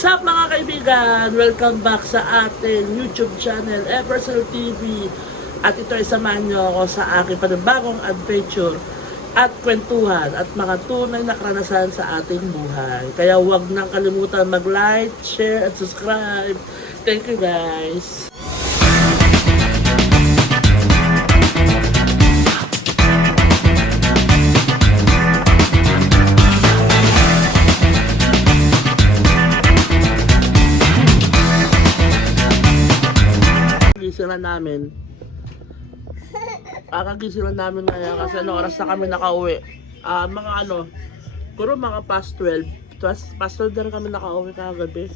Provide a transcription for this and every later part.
What's up mga kaibigan? Welcome back sa ating YouTube channel, Eversol TV. At ito ay samahan nyo ako sa aking panibagong adventure at kwentuhan at mga tunay na karanasan sa ating buhay. Kaya huwag nang kalimutan mag-like, share at subscribe. Thank you guys! Kagising namin. Kagising namin ngayon kasi oras na kami nakauwi. Puro mga past 12. Past 12 na rin kami nakauwi kagabi.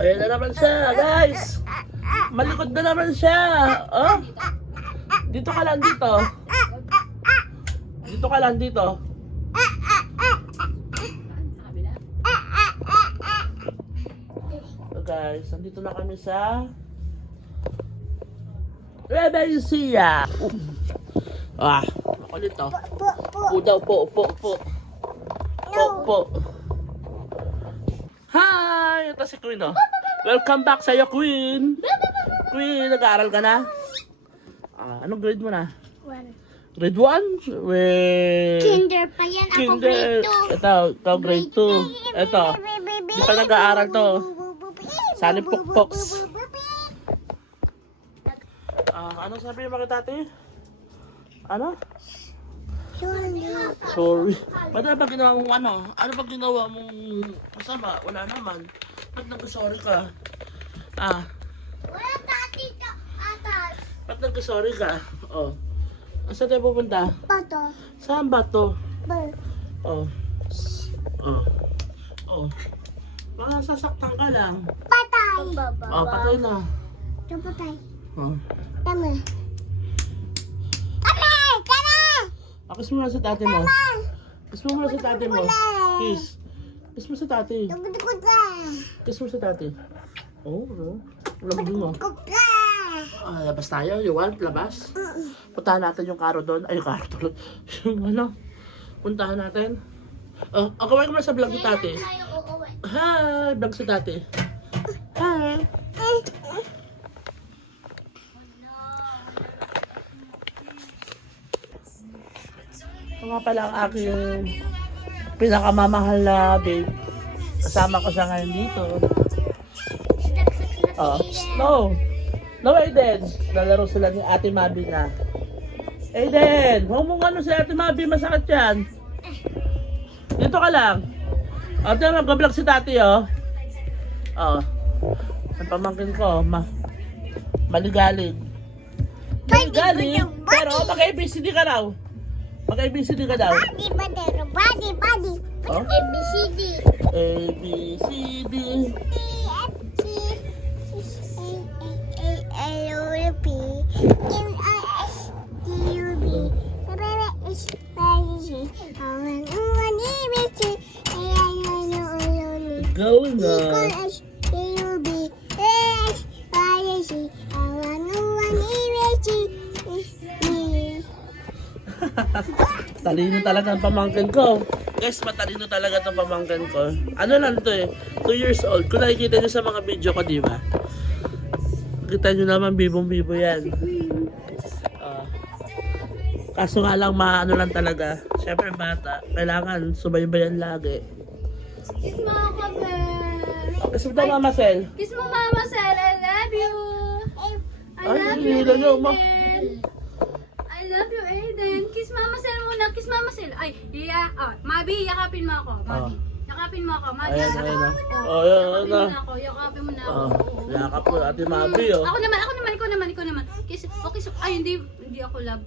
Ayan na naman siya, guys! Malikod na naman siya! Oh? Dito ka lang dito. Dito ka lang dito. Guys, nandito na kami sa Rebesia. Ako dito. Po daw, po. Hi! Ito si Queen, oh. Welcome back sa'yo, Queen. Queen, nag-aaral ka na? Anong grade mo na? 1. Grade 1? Kinder pa yan. Ako grade 2. Ito grade 2. Ito, di pa nag-aaral to. Sali pukpoks. Ano sabi mo kay tati? Ano? Sorry. Ba't na ba ginawa mong ano? Ano ba ginawa mong masama? Wala naman. Ba't nag-sorry ka? Wala tati sa atas. Ba't nag-sorry ka? Oh. Saan tayo pupunta? Pato. Saan ba to? Bal. Oh. Baka sasaktan ka lang. Patay. Patay na. Patay. Oh. Tama. Tama! Kiss mo na sa tate mo. Kiss mo na sa tate mo. Kiss. Kiss mo sa tate. Kiss mo sa tate. Oh, no. Lambing mo. Labas tayo. You want? Labas? Puntahan natin yung karo doon. Ay, yung karo doon. Yung ano. Puntahan natin. Kaway ko na sa vlog ni tate. Hi! Vlog si tate. Hi! Ito nga pala ang aking pinakamamahal na babe. Kasama ko siya ngayon dito. No, Aiden. Lalaro sila ni Ate Mabi na. Aiden, huwag mong ano si Ate Mabi, masakit yan. Dito ka lang. Ate, mag-vlog si Tati, oh. Ang pamangkin ko, maligalig. Maligalig, pero mag-ABCD ka raw. Mag-ABCD ka daw. Body. Oh? ABCD. ABCD. Go na. Talino talaga ang pamangkin ko. Guys, matalino talaga itong pamangkin ko. Ano lang to 2 years old. Kung nakikita nyo sa mga video ko, di ba? Kita nyo naman, bibong-bibo yan. Kaso nga lang, maano lang talaga. Siyempre bata, kailangan subaybayan lagi. Kiss mo ako, girl. Kiss mo Mama Sel. Kiss mo, Mama Sel. I love you. I love you, Aiden. I love you, Aiden. Kiss Mama Sel muna. Kiss Mama Sel. Ay, Mabi, yakapin mo ako. Mabi. Yakapin mo ako. Mabi, yakapin mo na. Yakapin mo na ako. Yakap ko, Ate Mabi, oh. Ako naman. Kiss. Ay, hindi ako love.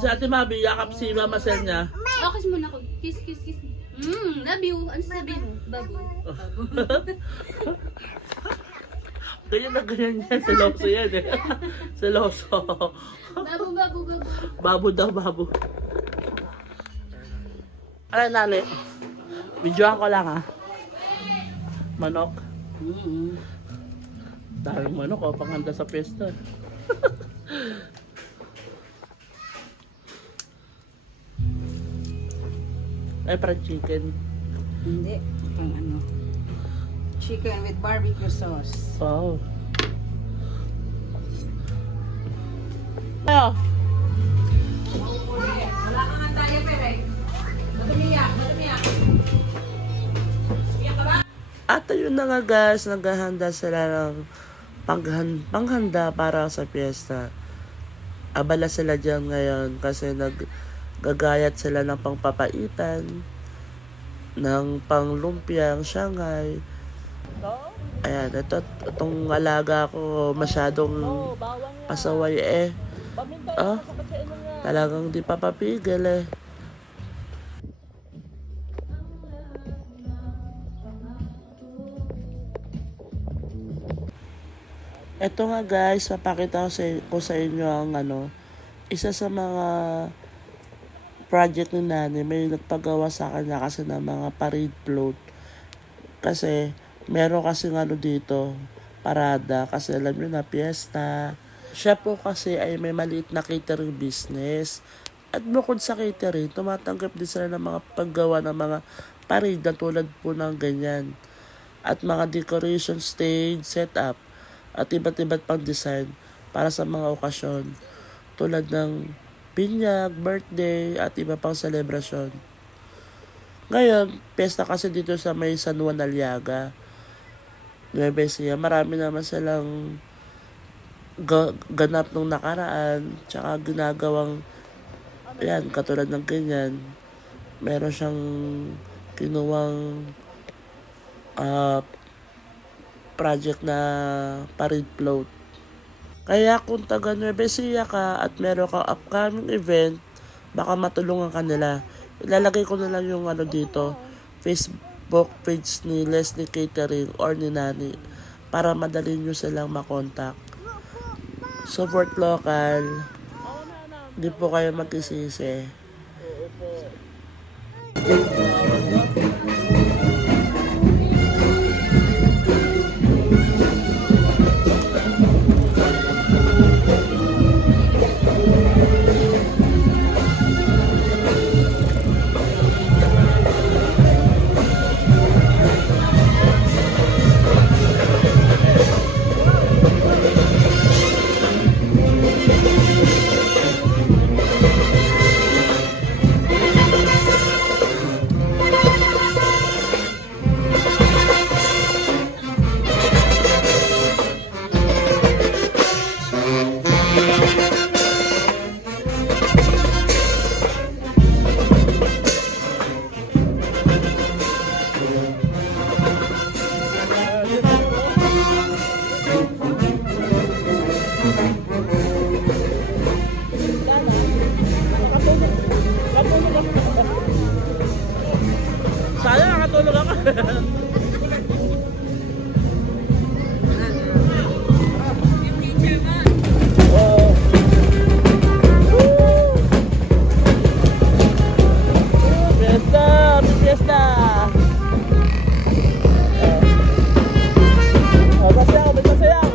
Si Ate Mabi, yakap si Mama Sel niya. Kiss mo na ako. Kiss. Love you. Ano sabihin mo? Babu. Ganyan na ganyan yan. Seloso yan eh. Seloso. Babu. Babu daw, babu. Ano nani? Videoan ko lang ha. Manok. Daming manok oh, panghanda sa pesta. Ay, fried chicken. Hindi. Pang ano. Chicken with barbecue sauce. Wow. Ayo. Wala kang andaya, Pere. Matumiyak. Iyak ka ba? At ayun na nga guys, naghahanda sila ng panghanda para sa piyesta. Abala sila dyan ngayon kasi naggagayat sila ng pangpapaitan, ng panglumpiang Shanghai. Ayan, itong alaga ko masyadong pasaway eh. Talagang di papapigil eh. Ito nga guys, papakita ko sa inyo ang isa sa mga project ni Nani. May nagpagawa sa kanya kasi ng mga parade float. Kasi meron kasi dito, parada. Kasi alam nyo na, piyesta. Siya po kasi ay may maliit na catering business. At bukod sa catering, tumatanggap din sila ng mga paggawa ng mga parade na tulad po ng ganyan. At mga decoration stage, setup. At iba't iba't pang design para sa mga okasyon tulad ng binyag, birthday, at iba pang selebrasyon. Ngayon, pesta kasi dito sa may San Juan Aliaga, Nueva Ecija, marami naman silang ganap nung nakaraan, tsaka ginagawang, yan, katulad ng ganyan, meron siyang kinuwang project na parade float. Kaya kung taga Nueva Ecija ka at meron kang upcoming event, baka matulungan ka nila. Ilalagay ko na lang yung dito, Facebook page ni Leslie Catering or ni Nani para madali nyo silang makontak. Support local. Di po kayo mag-isisi. Sayang, nakatulog ako. Oh. Fiesta, happy fiesta. Oh, sasayaw, may sasayaw.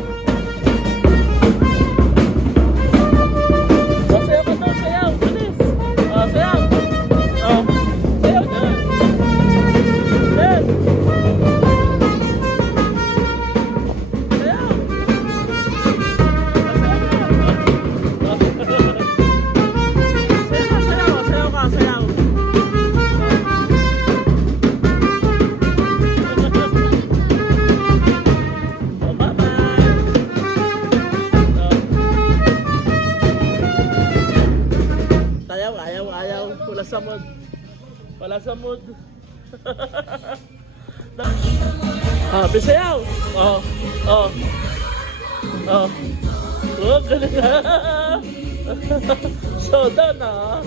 Sasayaw ka daw, sayaw, bilis. Oh, sayaw. Oh, sayaw na. Yes. Sayaw. Sayaw ka, sayaw. Oh, bye-bye. Sayaw, ayaw. Wala sa mood. Wala sa mood. Bisayaw. Oh. Oh, galing na. Soda na.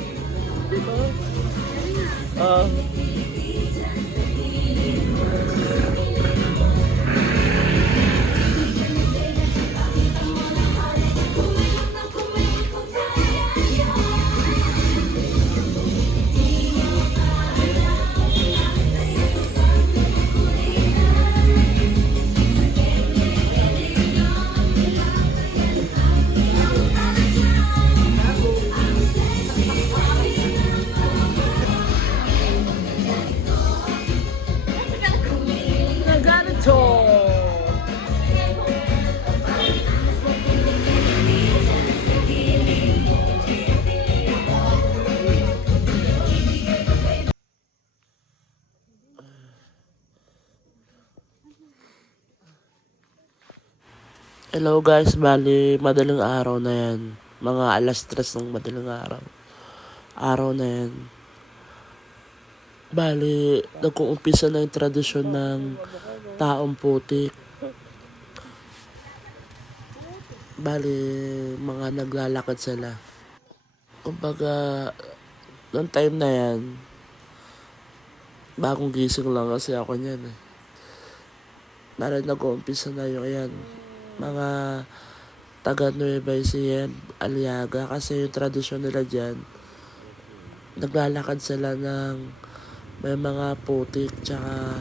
Hello guys, bali madaling araw na yan. Mga alas 3 ng madaling araw. Araw na yan. Bali, nag-uumpisa na yung tradisyon ng taong putik. Bali, mga naglalakad sila. Kumbaga, noong time na yan, bagong gising lang kasi ako niyan eh. Bali, nag-uumpisa na yung yan. Mga taga Nueva Ecija, Aliaga, kasi yung tradisyon nila dyan, naglalakad sila ng may mga putik, tsaka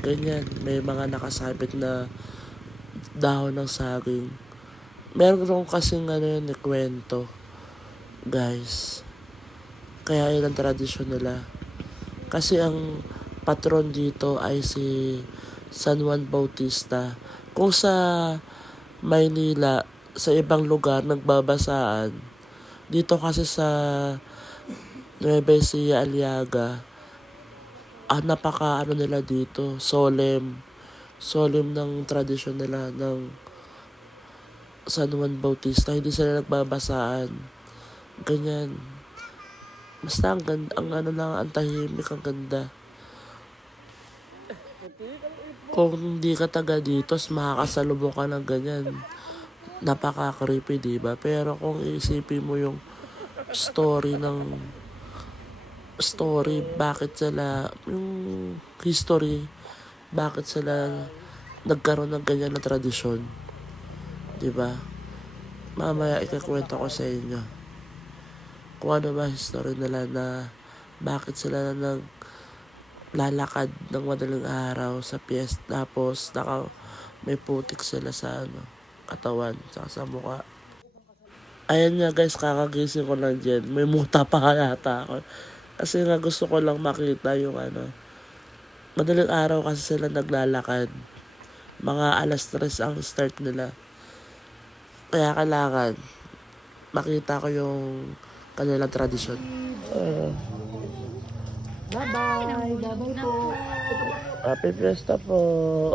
ganyan, may mga nakasabit na dahon ng saging. Meron rin kasing yun, kwento, guys. Kaya yun ang tradisyon nila. Kasi ang patron dito ay si San Juan Bautista. Kung sa Maynila, sa ibang lugar, nagbabasaan. Dito kasi sa Nueva Ecija, Aliaga, napaka nila dito, solemn ng tradisyon nila ng San Juan Bautista. Hindi sila nagbabasaan. Ganyan. Basta ang ganda, ang tahimik, ang ganda. Kung hindi ka taga dito, makakasalubong ka ng ganyan. Napaka-creepy, diba? Pero kung isipin mo yung bakit sila, yung history, bakit sila nagkaroon ng ganyan na tradisyon. Diba? Mamaya ikakwento ko sa inyo kung ano ba history nila na bakit sila lalakad ng madaling araw sa piyesta, tapos may putik sila sa katawan, sa mukha. Ayan nga guys, kakagising ko lang dyan. May muta pa yata ako. Kasi nga gusto ko lang makita yung madaling araw kasi sila naglalakad. Mga alas 3 ang start nila. Kaya kailangan makita ko yung kanilang tradisyon. Bye-bye. Bye-bye po. Happy Fiesta po.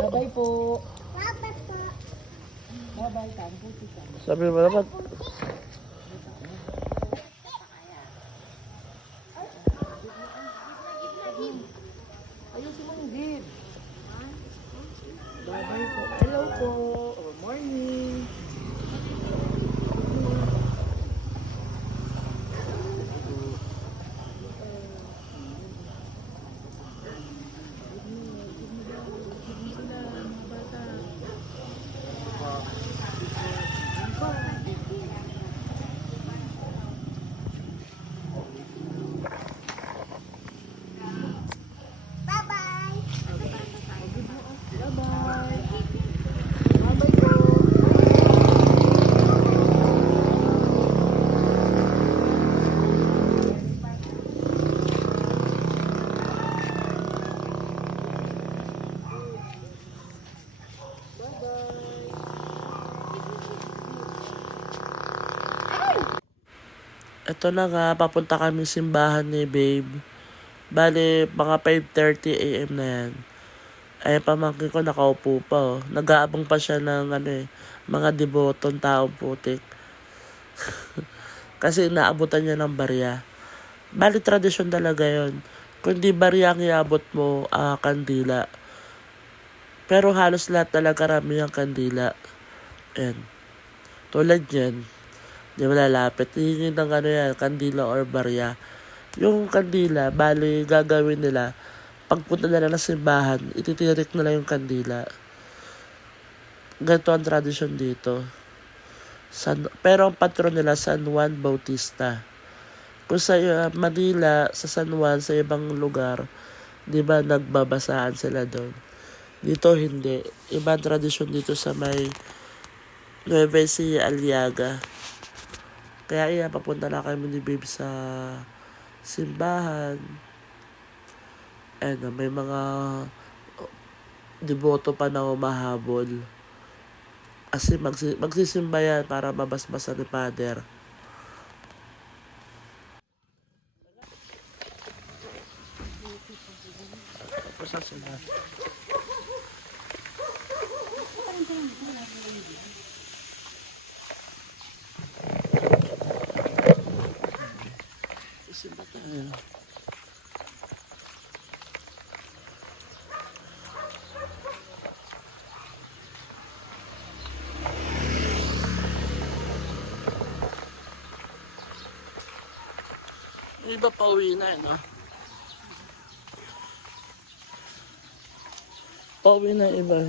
Bye-bye po. Bye-bye. Sabi mo naman. Ayusin mo yung gate. Bye-bye po. Hello po. Good morning. Ito na nga, papunta kami simbahan ni babe. Bale, mga 5:30 AM na yan. Ay, pamangkin ko nakaupo pa oh. Nag-aabang pa siya ng mga debotong taong putik. Kasi naabutan niya ng barya. Bale, tradisyon talaga yon. Kung di barya ang iabot mo, kandila. Pero halos lahat talaga rami ang kandila. Ayan. Tulad yan. Di malalapit. Hingin ng yan, kandila or barya. Yung kandila, bali gagawin nila, pagpunta nila ng simbahan, ititirik nila yung kandila. Ganito ang tradisyon dito. Pero ang patron nila, San Juan Bautista. Kung sa Manila, sa San Juan, sa ibang lugar, di ba nagbabasaan sila doon. Dito hindi. Ibang tradisyon dito sa may Nueva Ecija, Aliaga. Kaya papunta na kami ni babe sa simbahan. May mga deboto pa na umahabol. Kasi magsisimba yan para mabasbasan ni Father. Tapos na sila. iba pauwi na no? Pauwi na iba.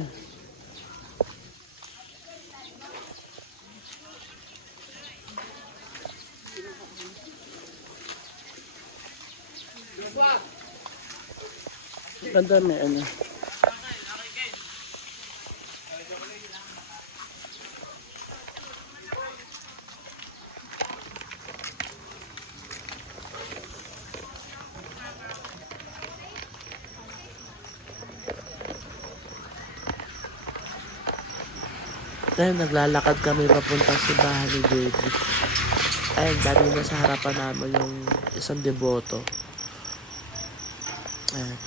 Ganda may ano. Ayun, naglalakad kami papunta sa bahay ni David. Ayun, dati na sa harapan namin yung isang deboto. Ayun.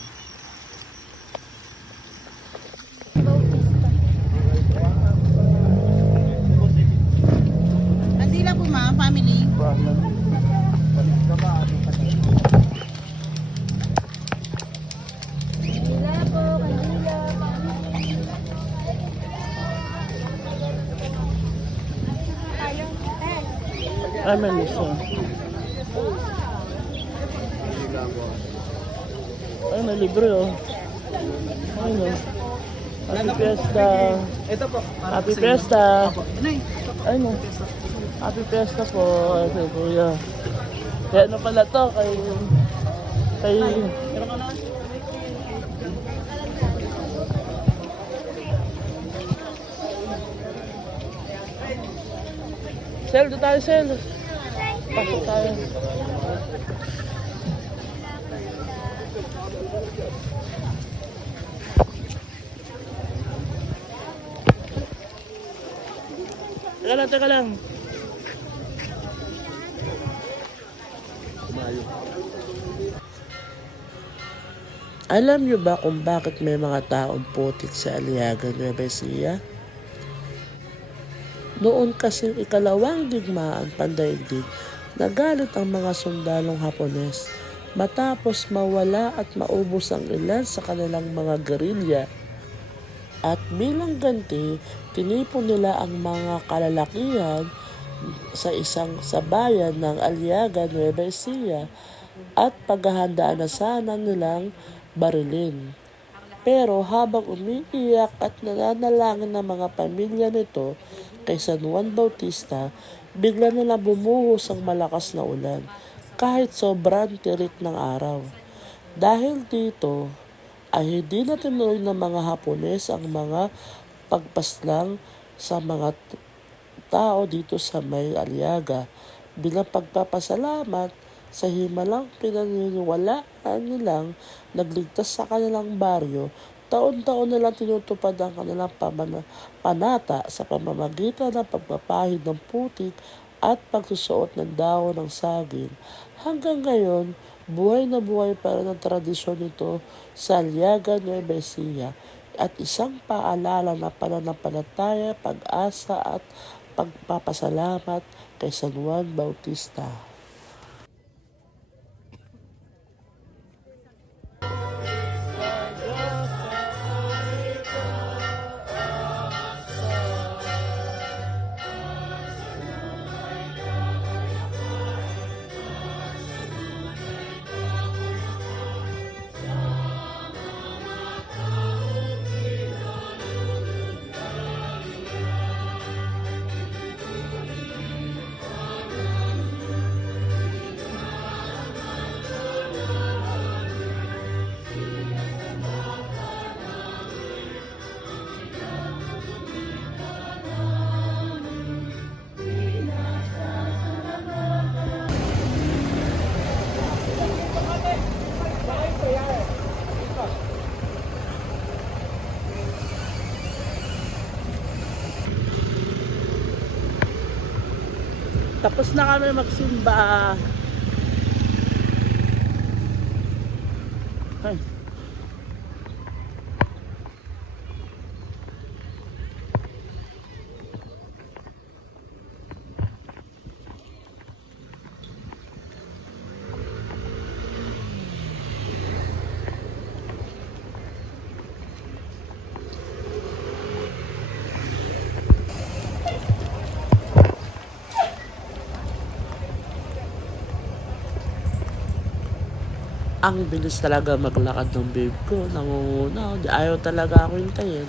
Kandila po ma'am, family. Ay, may lisa. Ay, may libre oh. Ay, no. Happy Fiesta. Ito po. Happy Fiesta. Nay, Ay, no. Happy Fiesta po. Ay, kay Kuya. Kaya ano pala to? Kay... Sel, doon tayo, Sel. Pasok tayo. Teka lang. Alam niyo ba kung bakit may mga taong putik sa Aliaga, Nueva Ecija? Noon kasing ikalawang digmaan pandaigdig, nagalit ang mga sundalong Hapones matapos mawala at maubos ang ilan sa kanilang mga gerilya. At bilang ganti, tinipon nila ang mga kalalakihan sa isang sabayan ng Aliaga, Nueva Ecija at paghahandaan na sana nilang barilin. Pero habang umiiyak at nananalangin ng mga pamilya nito kay San Juan Bautista, bigla na lang bumuhos ang malakas na ulan kahit sobrang tirik ng araw. Dahil dito ay hindi na tinuloy ng mga Hapones ang mga pagpaslang sa mga tao dito sa may Aliaga bilang pagpapasalamat sa himalang pinaniniwalaan nilang nagligtas sa kanilang baryo. Taon-taon nilang tinutupad ang kanilang panata sa pamamagitan ng pagpapahid ng putik at pagsusuot ng dahon ng saging. Hanggang ngayon, buhay na buhay pa rin ang tradisyon nito sa Aliaga, Nueva Ecija at isang paalala na pananampalataya, pag-asa at pagpapasalamat kay San Juan Bautista. Tapos na kami magsimba. Ay. Ang bilis talaga maglakad ng babe ko. Nangunguna. Ayaw talaga ako hintayin.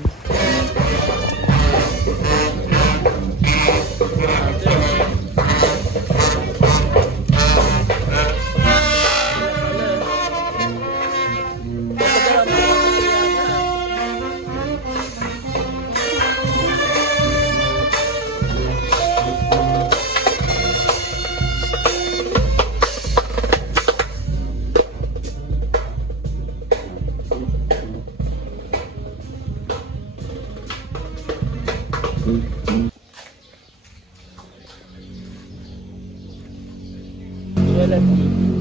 Walang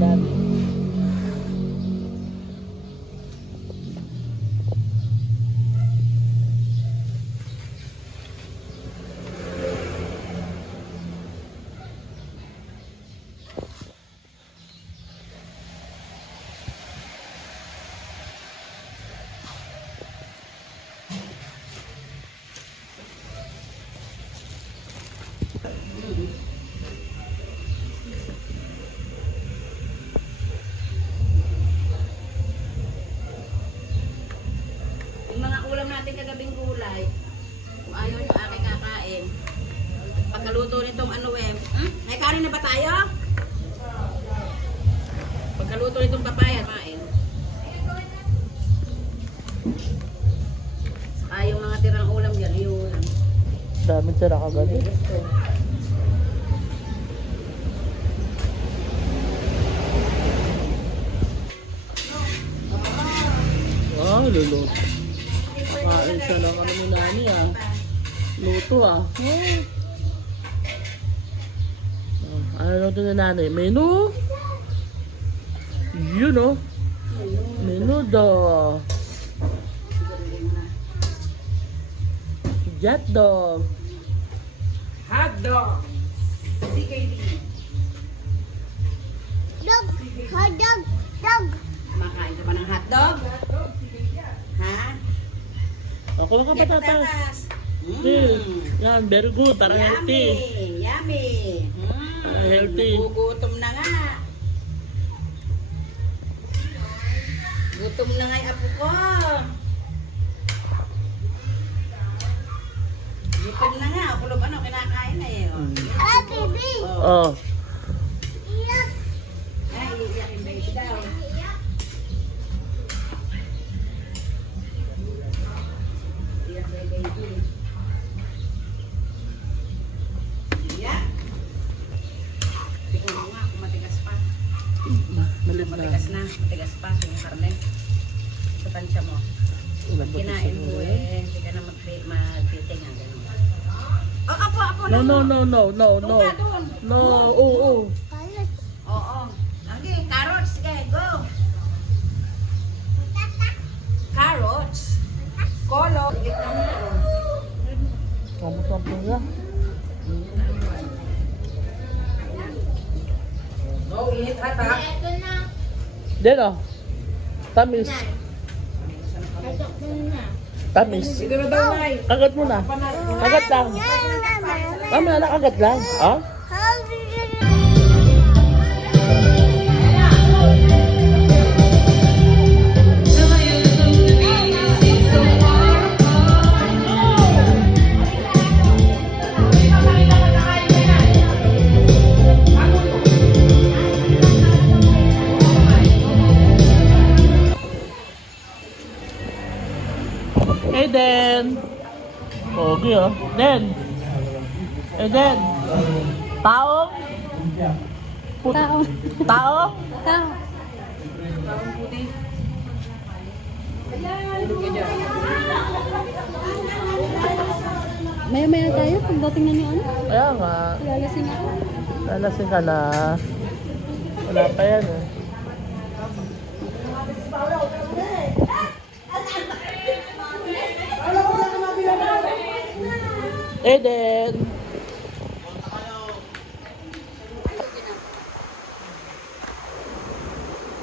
dami. Yung mga ulam natin kagabing gulay, kung ayaw nyo aking kakain, pagkaluto nitong ano ay kanin na ba tayo? Pagkaluto nitong papaya, kain. Saka yung mga tirang ulam dyan, yun. Dami tira kagabi. Luluto. Kain siya lang ano ni nani Luto Ano luto ni nani? Menu? Yun Menu daw. Hot dog. Hot dog. CKD. Dog. Hot dog. Dog. Makain ka ba ng hot dog? Ha? Ako lang ka patatas. Patatas. Yan, very good. Para healthy. Yummy. Healthy. Gugutom na nga. Gutom na nga yung apo ko. Gutom na nga. Kulob ano, kinakain na eh. Ah, baby. Oh. Iyak. Ay, iiyak yung baby daw. Iiyak yung baby. Iiyak. Tingnan mo nga kung matigas pa. Malit na. Matigas na. Matigas pa yung karne. Sa tansya mo. Kinain mo hindi ka na magtiting ang gano'n. Oh, apo, No. No. Oo. Palas. Oo. Okay, carrots. Sige, go. Carrots. Kolo. Kamu nga. Go, init hata. Ito na. Then Tamis. Tamis. Ito na daw, Nay. Kagat mo na. Kagat lang. Tama na, kagat lang. Hey, Den. Pogi, Den. Hey, Den. Taong? Taong. Taong? Tao. Maya-maya tayo pagdating na ni ano. Kaya nga. Lalasing ako. Lalasing ka na. Wala pa yan Eden!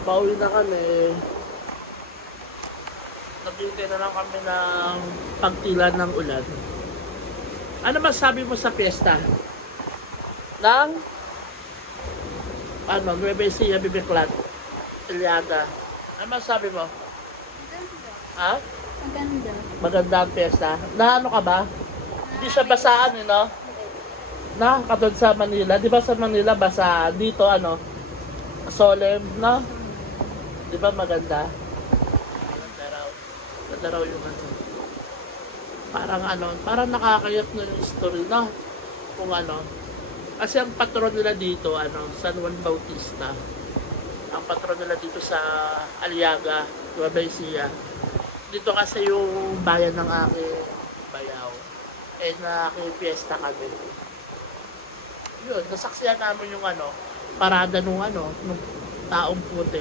Pauwi na kami. Naghintay na lang kami ng pagtilan ng ulan. Ano masabi mo sa piyesta? Ng? Ano? Nueva Ecija, Bibiclat? Iliaga. Ano masabi mo? Ha? Maganda. Maganda ang piyesta. Na ano ka ba? Hindi siya basaan, no? Na, katulad sa Manila. Di ba sa Manila, basa dito, ano? Solemn, no? Di ba maganda? Maganda raw. Maganda raw yung ano. Parang ano, parang nakakayat na yung story, no? Kung ano. Kasi ang patron nila dito, ano, San Juan Bautista. Ang patron nila dito sa Aliaga, Nueva Ecija. Dito kasi yung bayan ng aking bayaw. Eh, nakipiesta kami. Yun, nasaksihan namin yung ano, parada nung ano, nung taong puti.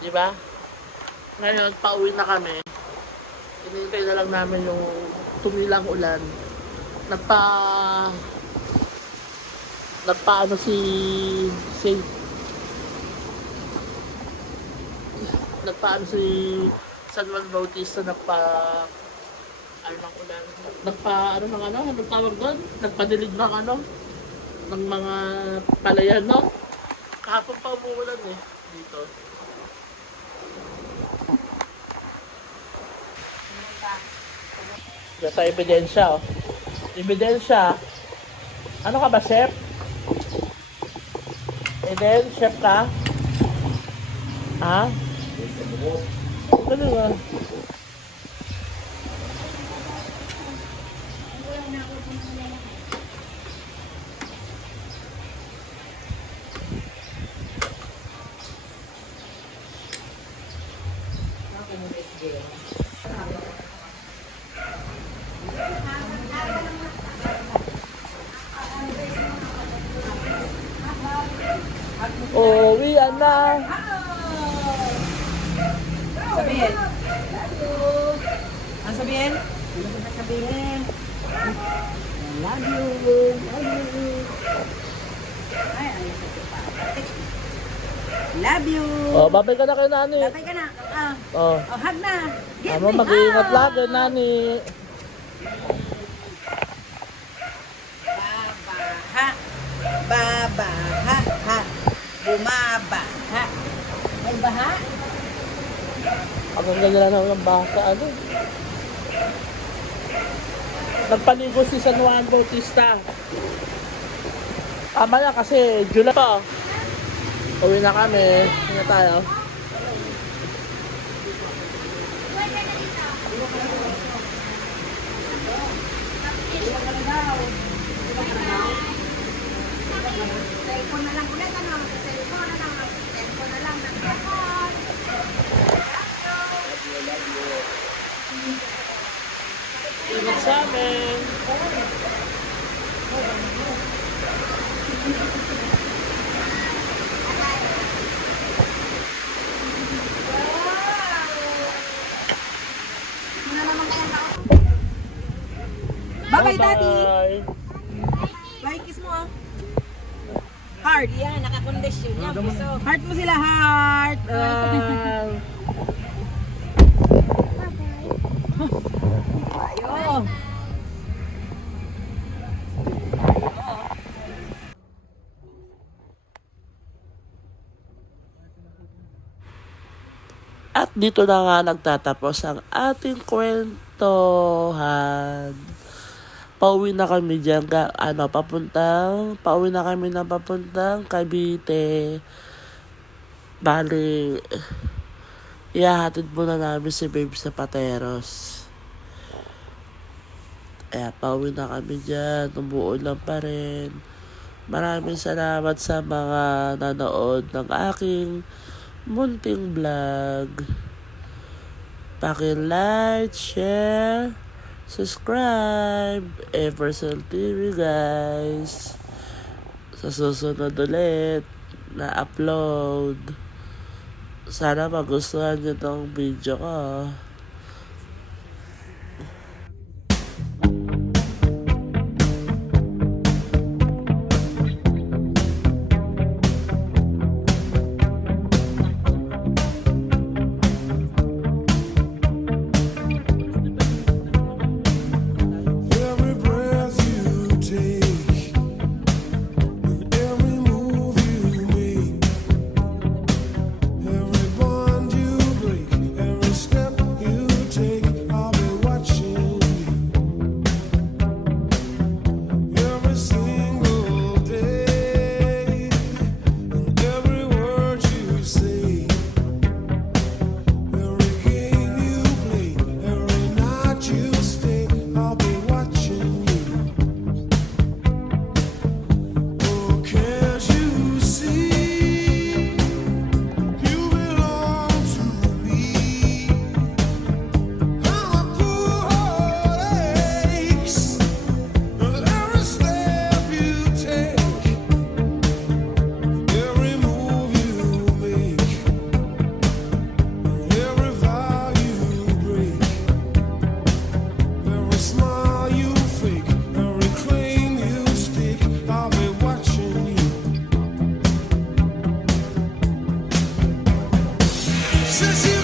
Di ba? Ngayon, pauwi na kami. Hinihintay na lang namin yung tumilang ulan. Nagpaano si San Juan Bautista ano ng ulan. Anong tawag doon? Nagpadilig ng ano? Ng mga palayan, no? Kahapon pa umuulan eh, dito. Ito ebidensya, oh. Ebidensya. Ano ka ba, chef? Eden, chef ka? Ha? Ano ba? Uwian na! Sabihin. Ano sabihin? Ano sabihin? Love you. Love you. Ay, ang sakit pa. Love you. Oh, babay ka na kay Nani. Babay ka na. Oh. Oh, hug na. Give Amo, me mag-iingat hug. lagi, Nani. Babaha. Babaha. Ha. Bumabaha. May baha? Ang ganda na ng baka, ano. Nagpaligo si San Juan Bautista. Tama na kasi July pa. Uwi na kami. Uwi na tayo. Cellphone na lang ulit. Ano? Cellphone na lang. Cellphone na lang. Ingat sa amin. Bye-bye, Daddy. Bye. Bye, kiss mo ah. Heart. Yan, nakakondisyon niya. Heart mo sila, heart. Ayo. At dito na nga nagtatapos ang ating kwentuhan. Pauwi na kami dyan, pauwi na kami na papuntang Cavite. Bali, ihahatid muna namin si Babe sa Pateros. Pauwi na kami dyan, umuulan pa rin. Maraming salamat sa mga nanood ng aking munting vlog. Paki-like, share, subscribe, Eversol TV guys. Sa susunod ulit na upload. Sana magustuhan nyo tong video ko. Sa